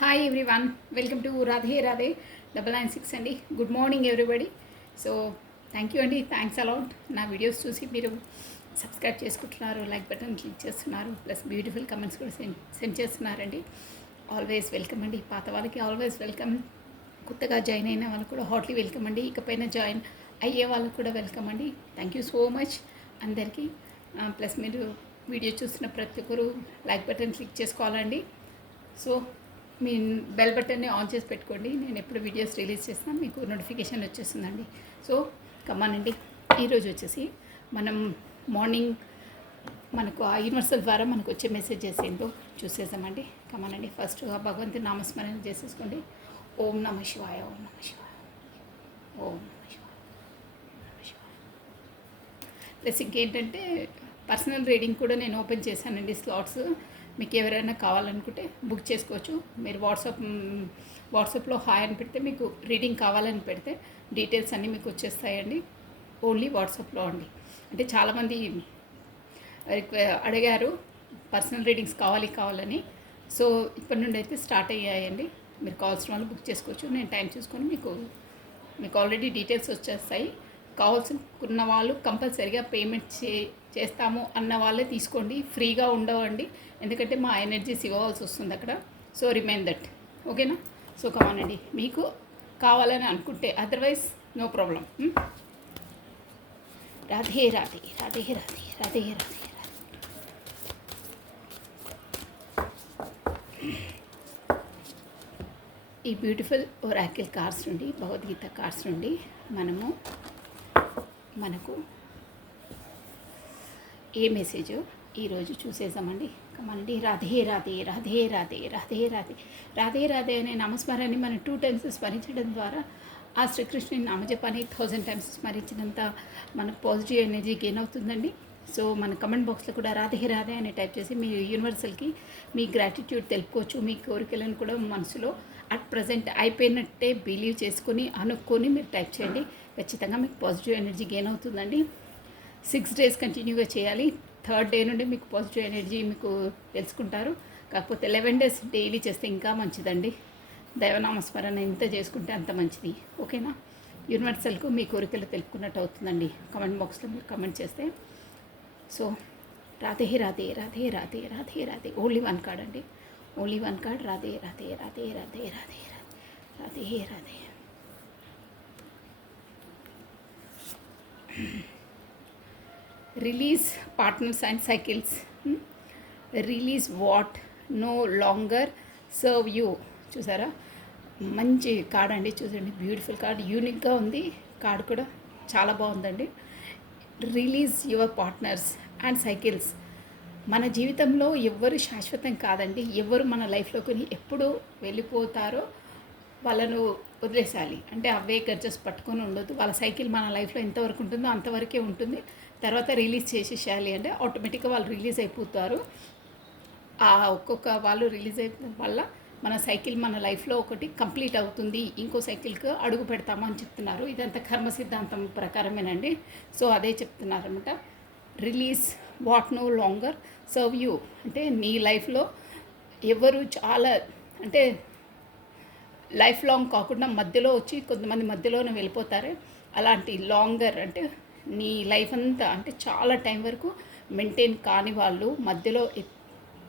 Hi everyone, welcome to Radhe Radhe 996 అండి. Good morning everybody. So thank you అండి, thanks a lot. నా videos చూసి మీరు సబ్స్క్రైబ్ చేసుకుంటున్నారు, లైక్ బటన్ క్లిక్ చేస్తున్నారు, ప్లస్ బ్యూటిఫుల్ కమెంట్స్ కూడా సెండ్ చేస్తున్నారండి. ఆల్వేస్ వెల్కమ్ అండి. పాత వాళ్ళకి ఆల్వేస్ వెల్కమ్, కొత్తగా జాయిన్ అయిన వాళ్ళకి కూడా హార్ట్లీ వెల్కమ్ అండి. ఇకపైన జాయిన్ అయ్యే వాళ్ళకి కూడా వెల్కమ్ అండి. థ్యాంక్ యూ సో మచ్ అందరికీ. ప్లస్ మీరు వీడియో చూస్తున్న ప్రతి ఒక్కరు లైక్ బటన్ క్లిక్ చేసుకోవాలండి. సో మీ బెల్ బటన్ని ఆన్ చేసి పెట్టుకోండి. నేను ఎప్పుడు వీడియోస్ రిలీజ్ చేసినా మీకు నోటిఫికేషన్ వచ్చేస్తుందండి. సో కమానండి, ఈరోజు వచ్చేసి మనం మార్నింగ్ మనకు ఆ యూనివర్సల్ ద్వారా మనకు వచ్చే మెసేజెస్ ఏంటో చూసేసామండి. కమానండి, ఫస్ట్ ఆ భగవంతుని నామస్మరణ చేసేసుకోండి. ఓం నమ శివాయ, ఓం నమ శివాయ, ఓం నమ శివాయ, ఓం నమ శివాయ. ప్లస్ ఇంకేంటంటే పర్సనల్ రీడింగ్ కూడా నేను ఓపెన్ చేశానండి స్లాట్స్. మీకు ఎవరైనా కావాలనుకుంటే బుక్ చేసుకోవచ్చు. మీరు వాట్సాప్లో హాయ్ అని పెడితే మీకు రీడింగ్ కావాలని పెడితే డీటెయిల్స్ అన్నీ మీకు వచ్చేస్తాయండి. ఓన్లీ వాట్సాప్లో అండి. అంటే చాలామంది అడిగారు పర్సనల్ రీడింగ్స్ కావాలని. సో ఇప్పటి నుండి అయితే స్టార్ట్ అయ్యాయండి. మీరు కావాల్సిన వాళ్ళు బుక్ చేసుకోవచ్చు. నేను టైం చూసుకొని మీకు ఆల్రెడీ డీటెయిల్స్ వచ్చేస్తాయి. కావాల్సిన వాళ్ళు కంపల్సరీగా పేమెంట్ చేస్తాము అన్న వాళ్ళే తీసుకోండి. ఫ్రీగా ఉండవండి, ఎందుకంటే మా ఎనర్జీస్ ఇవ్వాల్సి వస్తుంది అక్కడ. సో రిమైన్ దట్, ఓకేనా? సో కమానండి, మీకు కావాలని అనుకుంటే, otherwise no problem. Radhe Radhe Radhe Radhe Radhe Radhe. ఈ బ్యూటిఫుల్ ఒరాకిల్ కార్డ్స్ నుండి, భగవద్గీత కార్డ్స్ నుండి మనకు ఏ మెసేజ్ ఈరోజు చూసేసామండి. కమండి, రాధే రాధే రాధే రాధే రాధే రాధే రాధే రాధే అనే నామస్మరణని మనం 2 times స్మరించడం ద్వారా ఆ శ్రీకృష్ణుని నామజపాన్ని 1000 times స్మరించినంత మనకు పాజిటివ్ ఎనర్జీ గెయిన్ అవుతుందండి. సో మన కమెంట్ బాక్స్లో కూడా రాధే రాధే అని టైప్ చేసి మీ యూనివర్సల్కి మీ గ్రాటిట్యూడ్ తెలుపుకోవచ్చు. మీ కోరికలను కూడా మనసులో అట్ ప్రజెంట్ అయిపోయినట్టే బిలీవ్ చేసుకొని అనుకొని మీరు టైప్ చేయండి. ఖచ్చితంగా మీకు పాజిటివ్ ఎనర్జీ గెయిన్ అవుతుందండి. 6 days కంటిన్యూగా చేయాలి. 3rd day నుండి మీకు పాజిటివ్ ఎనర్జీ మీకు తెలుసుకుంటారు. కాకపోతే 11 days డైలీ చేస్తే ఇంకా మంచిదండి. దైవనామస్మరణ ఎంత చేసుకుంటే అంత మంచిది, ఓకేనా? యూనివర్సల్కు మీ కోరికలు తెలుపుకున్నట్టు అవుతుందండి కమెంట్ బాక్స్లో మీరు కమెంట్ చేస్తే. So Radhe Radhe Radhe Radhe Radhe Radhe, only 1 card అండి, only 1 card. Radhe Radhe Radhe Radhe Radhe Radhe Radhe. Release partners and cycles. Release what no longer serve you. చూసారా, మంచి కార్డ్ అండి. చూడండి, బ్యూటిఫుల్ కార్డ్, యూనిక్గా ఉంది. కార్డ్ కూడా చాలా బాగుందండి. Release your partners and cycles. మన జీవితంలో ఎవ్వరు శాశ్వతం కాదండి. ఎవరు మన లైఫ్లోకి ఎప్పుడు వెళ్ళిపోతారో వాళ్ళను వదిలేసాలి. అంటే అవే గడ్జెస్ పట్టుకొని ఉండొద్దు. వాళ్ళ సైకిల్ మన లైఫ్లో ఎంతవరకు ఉంటుందో అంతవరకే ఉంటుంది. తర్వాత రిలీజ్ చేసేసేయాలి. అంటే ఆటోమేటిక్గా వాళ్ళు రిలీజ్ అయిపోతారు. ఆ ఒక్కొక్క వాళ్ళు రిలీజ్ అయిపోవడం వల్ల మన సైకిల్ మన లైఫ్లో ఒకటి కంప్లీట్ అవుతుంది. ఇంకో సైకిల్కి అడుగు పెడతాము అని చెప్తున్నారు. ఇదంతా కర్మ సిద్ధాంతం ప్రకారమేనండి. సో అదే చెప్తున్నారనమాట. Release what no longer serve you. అంటే నీ లైఫ్లో ఎవరు చాలా అంటే లైఫ్ లాంగ్ కాకుండా మధ్యలో వచ్చి కొంతమంది మధ్యలోనే వెళ్ళిపోతారే, అలాంటి లాంగర్ అంటే నీ లైఫ్ అంతా అంటే చాలా టైం వరకు మెయింటైన్ కాని వాళ్ళు మధ్యలో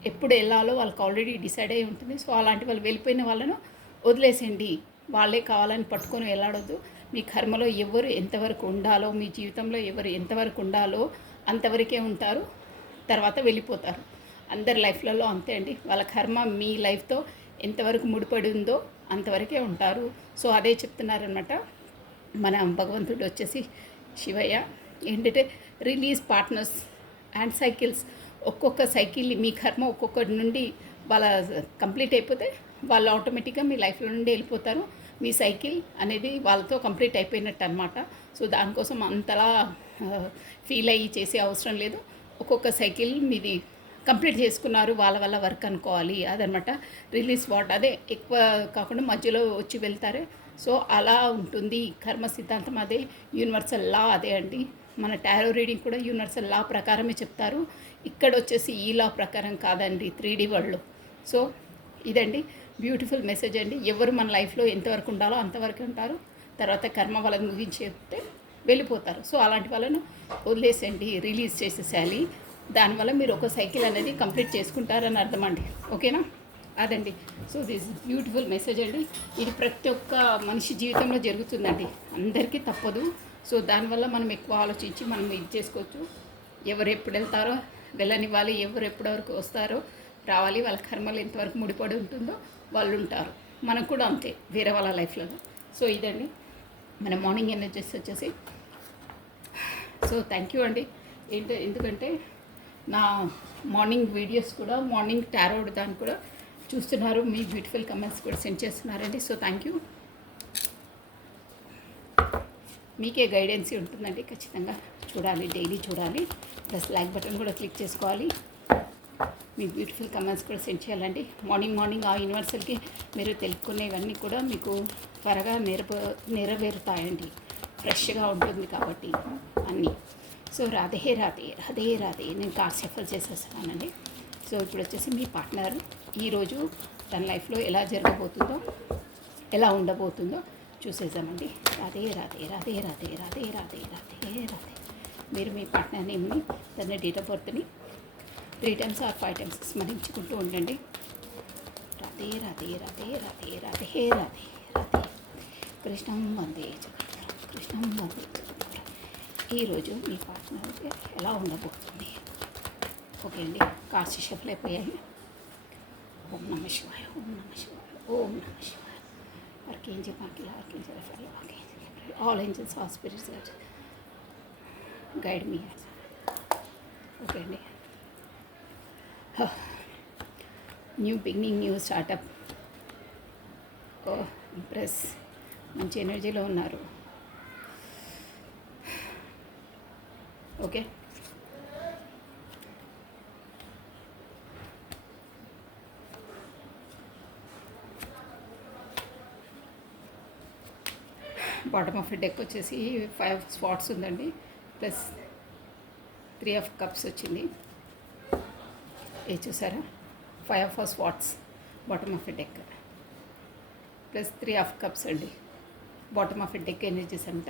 ఎప్పుడు వెళ్ళాలో వాళ్ళకి ఆల్రెడీ డిసైడ్ అయి ఉంటుంది. సో అలాంటి వాళ్ళు వెళ్ళిపోయిన వాళ్ళను వదిలేసేయండి. వాళ్ళే కావాలని పట్టుకొని వెళ్ళాడొద్దు. మీ కర్మలో ఎవరు ఎంతవరకు ఉండాలో, మీ జీవితంలో ఎవరు ఎంతవరకు ఉండాలో అంతవరకే ఉంటారు, తర్వాత వెళ్ళిపోతారు. అందరి లైఫ్లలో అంతే అండి. వాళ్ళ కర్మ మీ లైఫ్తో ఎంతవరకు ముడిపడి ఉందో అంతవరకే ఉంటారు. సో అదే చెప్తున్నారనమాట మన భగవంతుడు వచ్చేసి శివయ్య. ఏంటంటే రిలీజ్ పార్ట్నర్స్ అండ్ సైకిల్స్. ఒక్కొక్క సైకిల్ మీ కర్మ ఒక్కొక్కటి నుండి వాళ్ళ కంప్లీట్ అయిపోతే వాళ్ళు ఆటోమేటిక్గా మీ లైఫ్లో నుండి వెళ్ళిపోతారు. మీ సైకిల్ అనేది వాళ్ళతో కంప్లీట్ అయిపోయినట్టు అనమాట. సో దానికోసం అంతలా ఫీల్ అయ్యి చేసే అవసరం లేదు. ఒక్కొక్క సైకిల్ మీది కంప్లీట్ చేసుకున్నారు, వాళ్ళ వల్ల వర్క్ అనుకోవాలి. అదనమాట రిలీజ్ వాట్. అదే ఎక్కువ కాకుండా మధ్యలో వచ్చి వెళ్తారే. సో అలా ఉంటుంది కర్మ సిద్ధాంతం. అదే యూనివర్సల్ లా అదే అండి. మన టారో రీడింగ్ కూడా యూనివర్సల్ లా ప్రకారమే చెప్తారు. ఇక్కడ వచ్చేసి ఈ లా ప్రకారం కాదండి, 3D వరల్డ్లో. సో ఇదండి బ్యూటిఫుల్ మెసేజ్ అండి. ఎవరు మన లైఫ్లో ఎంతవరకు ఉండాలో అంతవరకు ఉంటారు, తర్వాత కర్మ వాళ్ళని ముగించేస్తే వెళ్ళిపోతారు. సో అలాంటి వాళ్ళను వదిలేసేయండి, రిలీజ్ చేసేసేయాలి. దానివల్ల మీరు ఒక సైకిల్ అనేది కంప్లీట్ చేసుకుంటారని అర్థం అండి. ఓకేనా? అదండి. సో దిస్ బ్యూటిఫుల్ మెసేజ్ అండి. ఇది ప్రతి ఒక్క మనిషి జీవితంలో జరుగుతుందండి, అందరికీ తప్పదు. సో దానివల్ల మనం ఎక్కువ ఆలోచించి మనం ఇది చేసుకోవచ్చు. ఎవరు ఎప్పుడు వెళ్తారో వెళ్ళనివ్వాలి, ఎవరు ఎప్పటి వరకు వస్తారో రావాలి, వాళ్ళ కర్మలు ఎంతవరకు ముడిపడి ఉంటుందో వాళ్ళు ఉంటారు. మనకు కూడా అంతే వేరే వాళ్ళ లైఫ్లో. సో ఇదండి మన మార్నింగ్ ఎనర్జీస్ వచ్చేసి. సో థ్యాంక్ యూ అండి. ఎందుకంటే నా మార్నింగ్ వీడియోస్ కూడా, మార్నింగ్ టారోడ్ దాన్ని కూడా చూస్తున్నారు, మీ బ్యూటిఫుల్ కమెంట్స్ కూడా సెండ్ చేస్తున్నారండి. So thank you. మీకే గైడెన్సీ ఉంటుందండి, ఖచ్చితంగా చూడాలి, డైలీ చూడాలి. ప్లస్ లైక్ బటన్ కూడా క్లిక్ చేసుకోవాలి. మీ బ్యూటిఫుల్ కమెంట్స్ కూడా సెండ్ చేయాలండి. మార్నింగ్ ఆ యూనివర్సల్కి మీరు తెలుసుకునేవన్నీ కూడా మీకు త్వరగా నెరవేరుతాయండి. ఫ్రెష్గా ఉంటుంది కాబట్టి అన్నీ. సో రాధే రాధే రాధే రాధే. నేను కార్డ్ షఫల్ చేసేస్తున్నానండి. సో ఇప్పుడు వచ్చేసి మీ పార్ట్నర్ ఈరోజు తన లైఫ్లో ఎలా జరగబోతుందో, ఎలా ఉండబోతుందో చూసేద్దామండి. రాధే రాధే రాధే రాధే రాధే రాధే రాధే రాధే. మీరు మీ పార్ట్నర్ నేమ్ని, తన date of బర్త్ని 3 times or 5 times స్మరించుకుంటూ ఉండండి. రాధే రాధే రాధే రాధే రాధే రాధే రాధే. కృష్ణం వందే జగద్గురు, కృష్ణం వందే జగద్గురు. ఈరోజు మీ పార్ట్నర్ ఎలా ఉండబోతుంది? ఓకే అండి, కార్డ్స్ షఫల్ అయిపోయాయి. ఓం నమ శివాయ, ఓం నమ శివాయ, ఓం నమ శివాయ. Archangel Michael, archangel Raphael, archangel all angels, all spirits guide me. Okay అండి. New beginning, new startup. ఓ ఇంప్రెస్, మంచి ఎనర్జీలో ఉన్నారు. ఓకే, బాటమ్ ఆఫ్ డెక్ వచ్చేసి 5 స్పాట్స్ ఉందండి, ప్లస్ 3 of cups వచ్చింది. ఏ చూసారా, 5 of spots bottom of deck, plus 3 of cups అండి. బాటమ్ ఆఫ్ డెక్ ఎనర్జీస్ అంట.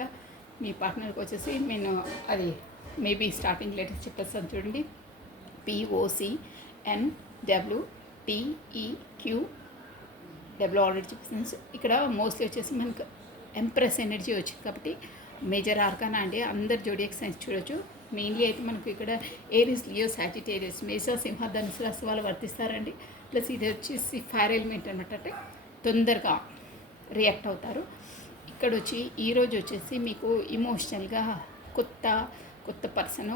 మీ పార్ట్నర్కి వచ్చేసి నేను అది మేబీ స్టార్టింగ్ లెటర్ చెప్పేస్తాను చూడండి. POCNWTEQ ఆల్రెడీ చెప్పేస్తాను. ఇక్కడ మోస్ట్లీ వచ్చేసి మనకు ఎంప్రెస్ ఎనర్జీ వచ్చింది కాబట్టి మేజర్ ఆర్కానా అండి. అందరు జోడియాక్ సైన్స్ చూడొచ్చు. మెయిన్లీ అయితే మనకు ఇక్కడ ఏరిస్, లియో, సాజిటేరియస్, మేష, సింహ, ధనుసు రాశి వాళ్ళు వర్తిస్తారండి. ప్లస్ ఇది వచ్చేసి ఫైర్ ఎలిమెంట్ అనమాట, అంటే తొందరగా రియాక్ట్ అవుతారు. ఇక్కడ వచ్చి ఈరోజు వచ్చేసి మీకు ఇమోషనల్గా కొత్త పర్సన్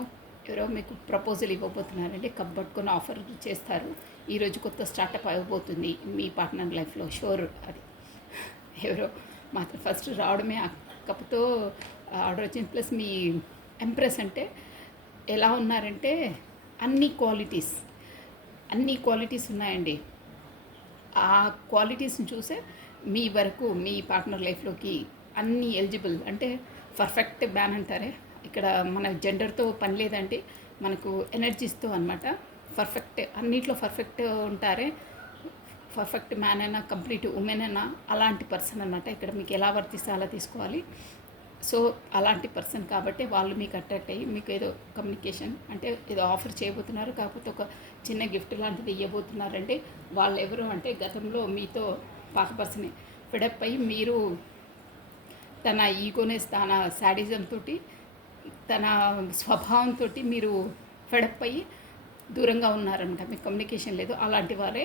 ఎవరో మీకు ప్రపోజల్ ఇవ్వబోతున్నారండి. కప్పట్టుకొని ఆఫర్ చేస్తారు. ఈరోజు కొత్త స్టార్టప్ అవ్వబోతుంది మీ పార్ట్నర్ లైఫ్లో, షూర్. అది ఎవరో మాత్రం ఫస్ట్ రావడమే ఆ కప్తో ఆర్డర్ వచ్చింది. ప్లస్ మీ ఎంప్రెస్ అంటే ఎలా ఉన్నారంటే అన్ని క్వాలిటీస్ ఉన్నాయండి. ఆ క్వాలిటీస్ని చూసే మీ వరకు మీ పార్ట్నర్ లైఫ్లోకి అన్ని ఎలిజిబుల్, అంటే పర్ఫెక్ట్ బ్యాన్ అంటారే. ఇక్కడ మన జెండర్తో పని లేదండి, మనకు ఎనర్జీస్తో అనమాట. పర్ఫెక్ట్, అన్నిట్లో పర్ఫెక్ట్ ఉంటారే. పర్ఫెక్ట్ మ్యాన్ అయినా, కంప్లీట్ ఉమెన్ అయినా, అలాంటి పర్సన్ అనమాట. ఇక్కడ మీకు ఎలా వర్తిస్తే అలా తీసుకోవాలి. సో అలాంటి పర్సన్ కాబట్టి వాళ్ళు మీకు అట్రాక్ట్ అయ్యి మీకు ఏదో కమ్యూనికేషన్ అంటే ఏదో ఆఫర్ చేయబోతున్నారు, కాకపోతే ఒక చిన్న గిఫ్ట్ లాంటిది ఇవ్వబోతున్నారంటే వాళ్ళు ఎవరు అంటే గతంలో మీతో పాత పర్సనే ఫెడప్ అయ్యి మీరు తన ఈగోనెస్, తన శాడిజం తోటి, తన స్వభావంతో మీరు ఫెడప్ అయ్యి దూరంగా ఉన్నారనమాట. మీకు కమ్యూనికేషన్ లేదు. అలాంటి వారే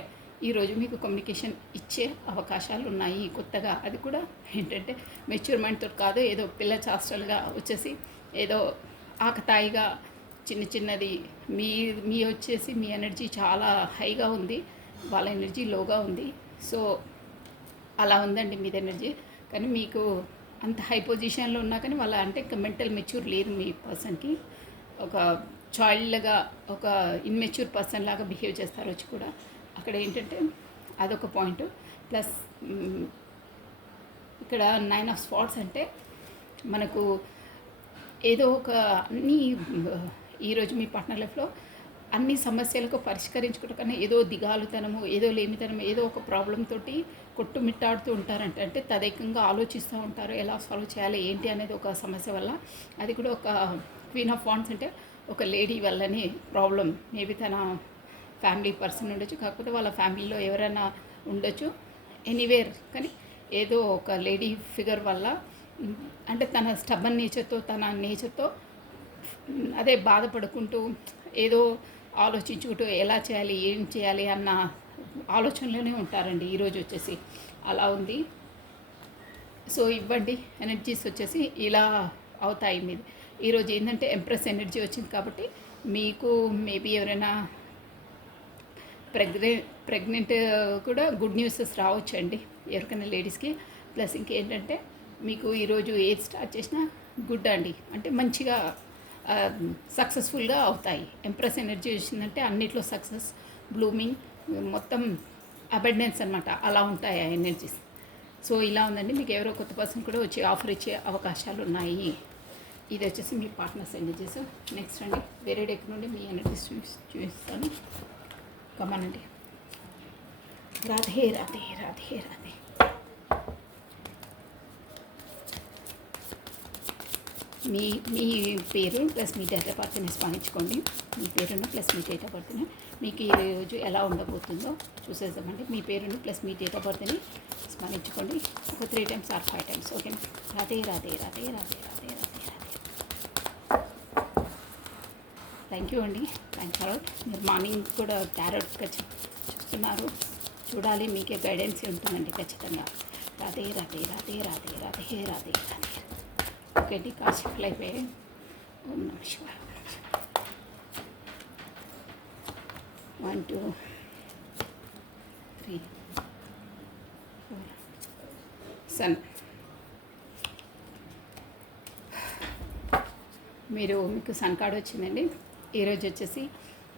ఈరోజు మీకు కమ్యూనికేషన్ ఇచ్చే అవకాశాలు ఉన్నాయి కొత్తగా. అది కూడా ఏంటంటే మెచ్యూర్మెంట్తో కాదు, ఏదో పిల్ల చాస్టల్గా వచ్చేసి ఏదో ఆకతాయిగా చిన్నది. మీ వచ్చేసి మీ ఎనర్జీ చాలా హైగా ఉంది, వాళ్ళ ఎనర్జీ లోగా ఉంది. సో అలా ఉందండి మీది ఎనర్జీ. కానీ మీకు అంత హై పొజిషన్లో ఉన్నా కానీ వాళ్ళ అంటే మెంటల్ మెచ్యూర్ లేదు మీ పర్సన్కి. ఒక చైల్డ్గా, ఒక ఇన్మెచ్యూర్ పర్సన్ లాగా బిహేవ్ చేస్తారు వచ్చి కూడా. అక్కడ ఏంటంటే అదొక పాయింట్. ప్లస్ ఇక్కడ 9 of స్పాట్స్ అంటే మనకు ఏదో ఒక అన్నీ ఈరోజు మీ పార్ట్నర్ లైఫ్లో అన్ని సమస్యలకు పరిష్కరించుకుంటే ఏదో దిగాలుతనము, ఏదో లేమితనము, ఏదో ఒక ప్రాబ్లం తోటి కొట్టుమిట్టాడుతూ ఉంటారంట. అంటే తదేకంగా ఆలోచిస్తూ ఉంటారు, ఎలా సాల్వ్ చేయాలి ఏంటి అనేది ఒక సమస్య వల్ల. అది కూడా ఒక క్వీన్ ఆఫ్ వాండ్స్ అంటే ఒక లేడీ వల్లనే ప్రాబ్లం. మేబీ తన ఫ్యామిలీ పర్సన్ ఉండొచ్చు, కాకపోతే వాళ్ళ ఫ్యామిలీలో ఎవరైనా ఉండొచ్చు, ఎనీవేర్. కానీ ఏదో ఒక లేడీ ఫిగర్ వల్ల అంటే తన స్టబ్బన్ నేచర్తో, తన నేచర్తో అదే బాధపడుకుంటూ ఏదో ఆలోచించుకుంటూ ఎలా చేయాలి ఏం చేయాలి అన్న ఆలోచనలోనే ఉంటారండి ఈరోజు వచ్చేసి. అలా ఉంది. సో ఇవ్వండి ఎనర్జీస్ వచ్చేసి ఇలా అవుతాయి మీది. ఈరోజు ఏంటంటే ఎంప్రెస్ ఎనర్జీ వచ్చింది కాబట్టి మీకు మేబీ ఎవరైనా ప్రెగ్నెంట్ కూడా గుడ్ న్యూసెస్ రావచ్చండి ఎవరికైనా లేడీస్కి. ప్లస్ ఇంకేంటంటే మీకు ఈరోజు ఏది స్టార్ట్ చేసినా గుడ్ అండి, అంటే మంచిగా సక్సెస్ఫుల్గా అవుతాయి. ఎంప్రెస్ ఎనర్జీ వచ్చిందంటే అన్నిట్లో సక్సెస్, బ్లూమింగ్, మొత్తం అబెండెన్స్ అనమాట, అలా ఉంటాయి ఆ ఎనర్జీస్. సో ఇలా ఉందండి. మీకు ఎవరో కొత్త పర్సన్ కూడా వచ్చి ఆఫర్ ఇచ్చే అవకాశాలు ఉన్నాయి. ఇది వచ్చేసి మీ పార్ట్నర్స్ ఎనర్జీస్. నెక్స్ట్ అండి వేరే డెక్ నుండి మీ ఎనర్జీస్ చూపిస్తాను. కమానండి. రాధే రాధే రాధే రాధే. మీ మీ పేరు ప్లస్ మీ డేట్ ఆఫ్ బర్త్ని స్మరించుకోండి. మీ పేరును ప్లస్ మీ డేట్ ఆఫ్ బర్త్ని మీకు ఈరోజు ఎలా ఉండబోతుందో చూసేద్దామండి. మీ పేరును ప్లస్ మీ డేట్ ఆఫ్ బర్త్ని స్మరించుకోండి ఒక 3 times or 5 times. ఓకేనా? రాధే రాధే రాధే రాధే రాధే రాధే రాధే. థ్యాంక్ యూ అండి. Thanks a lot. మీరు మార్నింగ్ కూడా టారోట్ చూస్తున్నారు, చూడాలి, మీకే గైడెన్స్ ఉంటుందండి ఖచ్చితంగా. రాధే రాధే రాధే రాధే రాధే రాధే రాధే. ఓకే అండి, కాసేపులు అయిపోయాయి. ఓం నమః శివాయ. 1 2 3 4 సన్. మీకు సన్ కార్డ్ వచ్చిందండి. ఈరోజు వచ్చేసి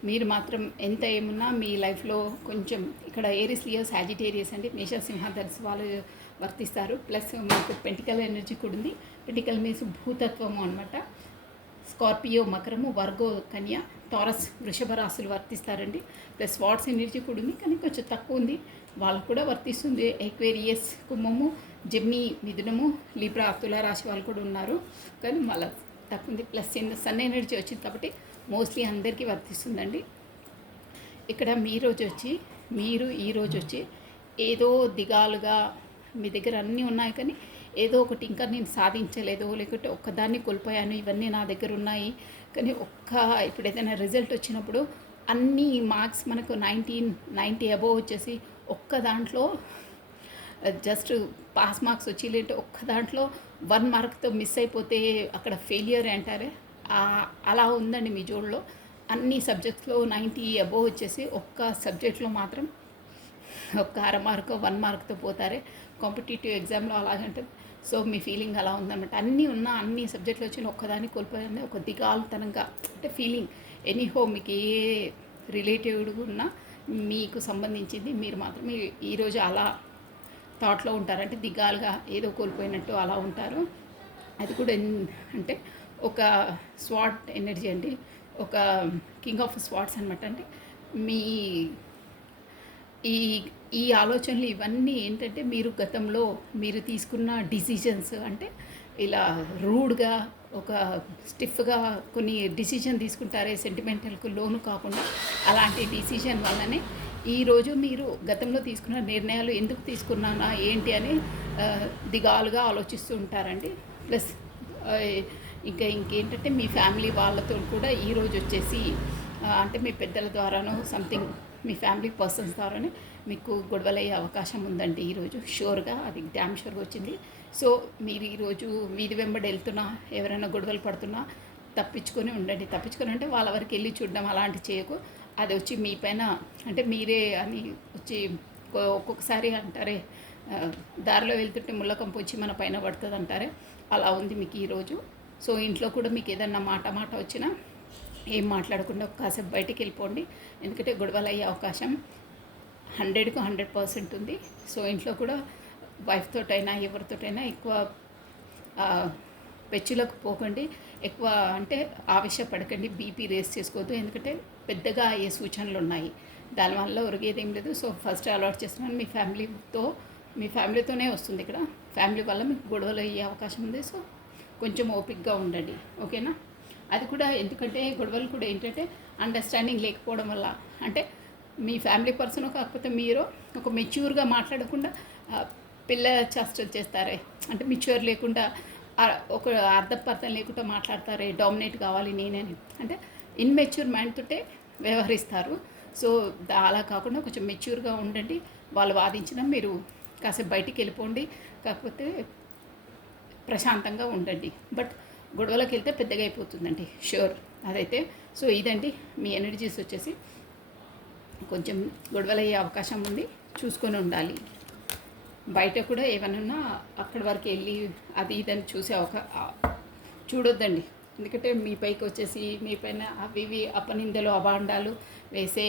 మీరు మాత్రం ఎంత ఏమున్నా మీ లైఫ్లో కొంచెం ఇక్కడ ఏరిస్, లియో, సాజిటేరియస్ అండి, మేష, సింహ, ధనుసు వాళ్ళు వర్తిస్తారు. ప్లస్ మీకు పెంటికల్ ఎనర్జీ కూడా ఉంది. పెంటికల్ మీన్స్ భూతత్వము అనమాట. స్కార్పియో, మకరము, వర్గో, కన్య, టారస్, వృషభ రాశులు వర్తిస్తారండి. ప్లస్ వాట్స్ ఎనర్జీ కూడా ఉంది, కానీ కొంచెం తక్కువ ఉంది, వాళ్ళకు కూడా వర్తిస్తుంది. ఎక్వేరియస్, కుంభము, జెమ్ని, మిథునము, లిబ్రా, తులారాశి వాళ్ళు కూడా ఉన్నారు, కానీ వాళ్ళ తక్కువ ఉంది. ప్లస్ సన్ ఎనర్జీ వచ్చింది కాబట్టి మోస్ట్లీ అందరికీ వర్తిస్తుందండి. ఇక్కడ మీరు ఈరోజు వచ్చి ఏదో దిగాలుగా మీ దగ్గర అన్నీ ఉన్నాయి, కానీ ఏదో ఒకటి ఇంకా నేను సాధించలేదు, లేకుంటే ఒక్కదాన్ని కోల్పోయాను, ఇవన్నీ నా దగ్గర ఉన్నాయి, కానీ ఇప్పుడు ఏదైనా రిజల్ట్ వచ్చినప్పుడు అన్ని మార్క్స్ మనకు 90 అబోవ్ వచ్చేసి ఒక్క దాంట్లో జస్ట్ పాస్ మార్క్స్ వచ్చి, లేదంటే ఒక్క దాంట్లో 1 మార్క్తో మిస్ అయిపోతే అక్కడ ఫెయిలియర్ అంటారే, అలా ఉందండి మీ జోడులో. అన్ని సబ్జెక్ట్స్లో 90 అబోవ్ వచ్చేసి ఒక్క సబ్జెక్ట్లో మాత్రం ఒక్క 1/2 మార్క్ 1 మార్క్తో పోతారే. కాంపిటేటివ్ ఎగ్జామ్లో అలాగే ఉంటుంది. సో మీ ఫీలింగ్ అలా ఉందన్నమాట. అన్ని సబ్జెక్టులు వచ్చి ఒక్కదాన్ని కోల్పోయింది, ఒక దిగాలుతనంగా అంటే ఫీలింగ్. ఎనీహో మీకు ఏ రిలేటివ్డ్ ఉన్నా మీకు సంబంధించింది మీరు మాత్రం ఈరోజు అలా థాట్లో ఉంటారు, అంటే దిగాలుగా ఏదో కోల్పోయినట్టు అలా ఉంటారు. అది కూడా అంటే ఒక స్వాట్ ఎనర్జీ అండి, ఒక కింగ్ ఆఫ్ స్వాట్స్ అనమాట. అంటే మీ ఈ ఆలోచనలు ఇవన్నీ ఏంటంటే మీరు గతంలో మీరు తీసుకున్న డిసిషన్స్, అంటే ఇలా రూడ్గా ఒక స్టిఫ్గా కొన్ని డిసిషన్ తీసుకుంటారే, సెంటిమెంటల్కు లోను కాకుండా, అలాంటి డిసిషన్ వల్లనే ఈరోజు మీరు గతంలో తీసుకున్న నిర్ణయాలు ఎందుకు తీసుకున్నానా ఏంటి అని దిగాలుగా ఆలోచిస్తూ ఉంటారండి. ప్లస్ ఇంకేంటంటే మీ ఫ్యామిలీ వాళ్ళతో కూడా ఈరోజు వచ్చేసి అంటే మీ పెద్దల ద్వారానో సంథింగ్ మీ ఫ్యామిలీ పర్సన్స్ ద్వారానే మీకు గొడవలు అయ్యే అవకాశం ఉందండి ఈరోజు, షూర్గా. అది డ్యామ్ షూర్గా వచ్చింది. సో మీరు ఈరోజు వీధి వెంబడి వెళ్తున్నా, ఎవరైనా గొడవలు పడుతున్నా తప్పించుకొని ఉండండి. అంటే వాళ్ళ వరకు వెళ్ళి చూడడం అలాంటి చేయకు. అది వచ్చి మీ పైన అంటే మీరే అని వచ్చి ఒక్కొక్కసారి అంటారే, దారిలో వెళ్తుంటే ముళ్ళకంపు వచ్చి మన పైన పడుతుంది అంటారే, అలా ఉంది మీకు ఈరోజు. సో ఇంట్లో కూడా మీకు ఏదన్నా మాట వచ్చినా ఏం మాట్లాడకుండా కాసేపు బయటికి వెళ్ళిపోండి, ఎందుకంటే గొడవలు అయ్యే అవకాశం 100కు 100% ఉంది. సో ఇంట్లో కూడా వైఫ్ తోటైనా ఎవరితోటైనా ఎక్కువ పెచ్చులకు పోకండి, ఎక్కువ అంటే ఆవేశపడకండి, బీపీ రేస్ చేసుకోవద్దు, ఎందుకంటే పెద్దగా అయ్యే సూచనలు ఉన్నాయి. దానివల్ల ఒరిగేది ఏం లేదు. సో ఫస్ట్ అలవాటు చేస్తున్నాను మీ ఫ్యామిలీతోనే వస్తుంది ఇక్కడ. ఫ్యామిలీ వల్ల మీకు గొడవలు అయ్యే అవకాశం ఉంది. సో కొంచెం ఓపిక్గా ఉండండి, ఓకేనా? అది కూడా ఎందుకంటే గొడవలు కూడా ఏంటంటే అండర్స్టాండింగ్ లేకపోవడం వల్ల, అంటే మీ ఫ్యామిలీ పర్సన్ కాకపోతే మీరు ఒక మెచ్యూర్గా మాట్లాడకుండా పిల్ల చేష్టలు చేస్తారే, అంటే మెచ్యూర్ లేకుండా ఒక అర్థపర్థం లేకుండా మాట్లాడతారే, డామినేట్ కావాలి నేనని, అంటే ఇన్మెచ్యూర్ మైండ్ తోటే వ్యవహరిస్తారు. సో అలా కాకుండా కొంచెం మెచ్యూర్గా ఉండండి. వాళ్ళు వాదించినా మీరు కాసేపు బయటికి వెళ్ళిపోండి, కాకపోతే ప్రశాంతంగా ఉండండి. బట్ గొడవలకు వెళ్తే పెద్దగా అయిపోతుందండి, షూర్ అదైతే. సో ఇదండి మీ ఎనర్జీస్ వచ్చేసి కొంచెం గొడవలు అయ్యే అవకాశం ఉంది, చూసుకొని ఉండాలి. బయట కూడా ఏమన్నా అక్కడి వరకు వెళ్ళి అది ఇదని చూడొద్దండి. ఎందుకంటే మీ పైకి వచ్చేసి మీ పైన అవి ఇవి అపనిందలు అభాండాలు వేసే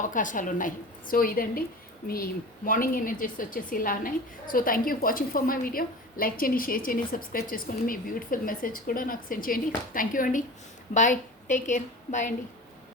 అవకాశాలు ఉన్నాయి. సో ఇదండి మీ మార్నింగ్ ఎనర్జీస్ వచ్చేసి ఇలా ఉన్నాయి. So thank you watching for my video. Like చేయండి, షేర్ చేయండి, సబ్స్క్రైబ్ చేసుకోండి. మీ బ్యూటిఫుల్ మెసేజ్ కూడా నాకు సెండ్ చేయండి. థ్యాంక్ యూ అండి. బాయ్, టేక్ కేర్, బాయ్ అండి.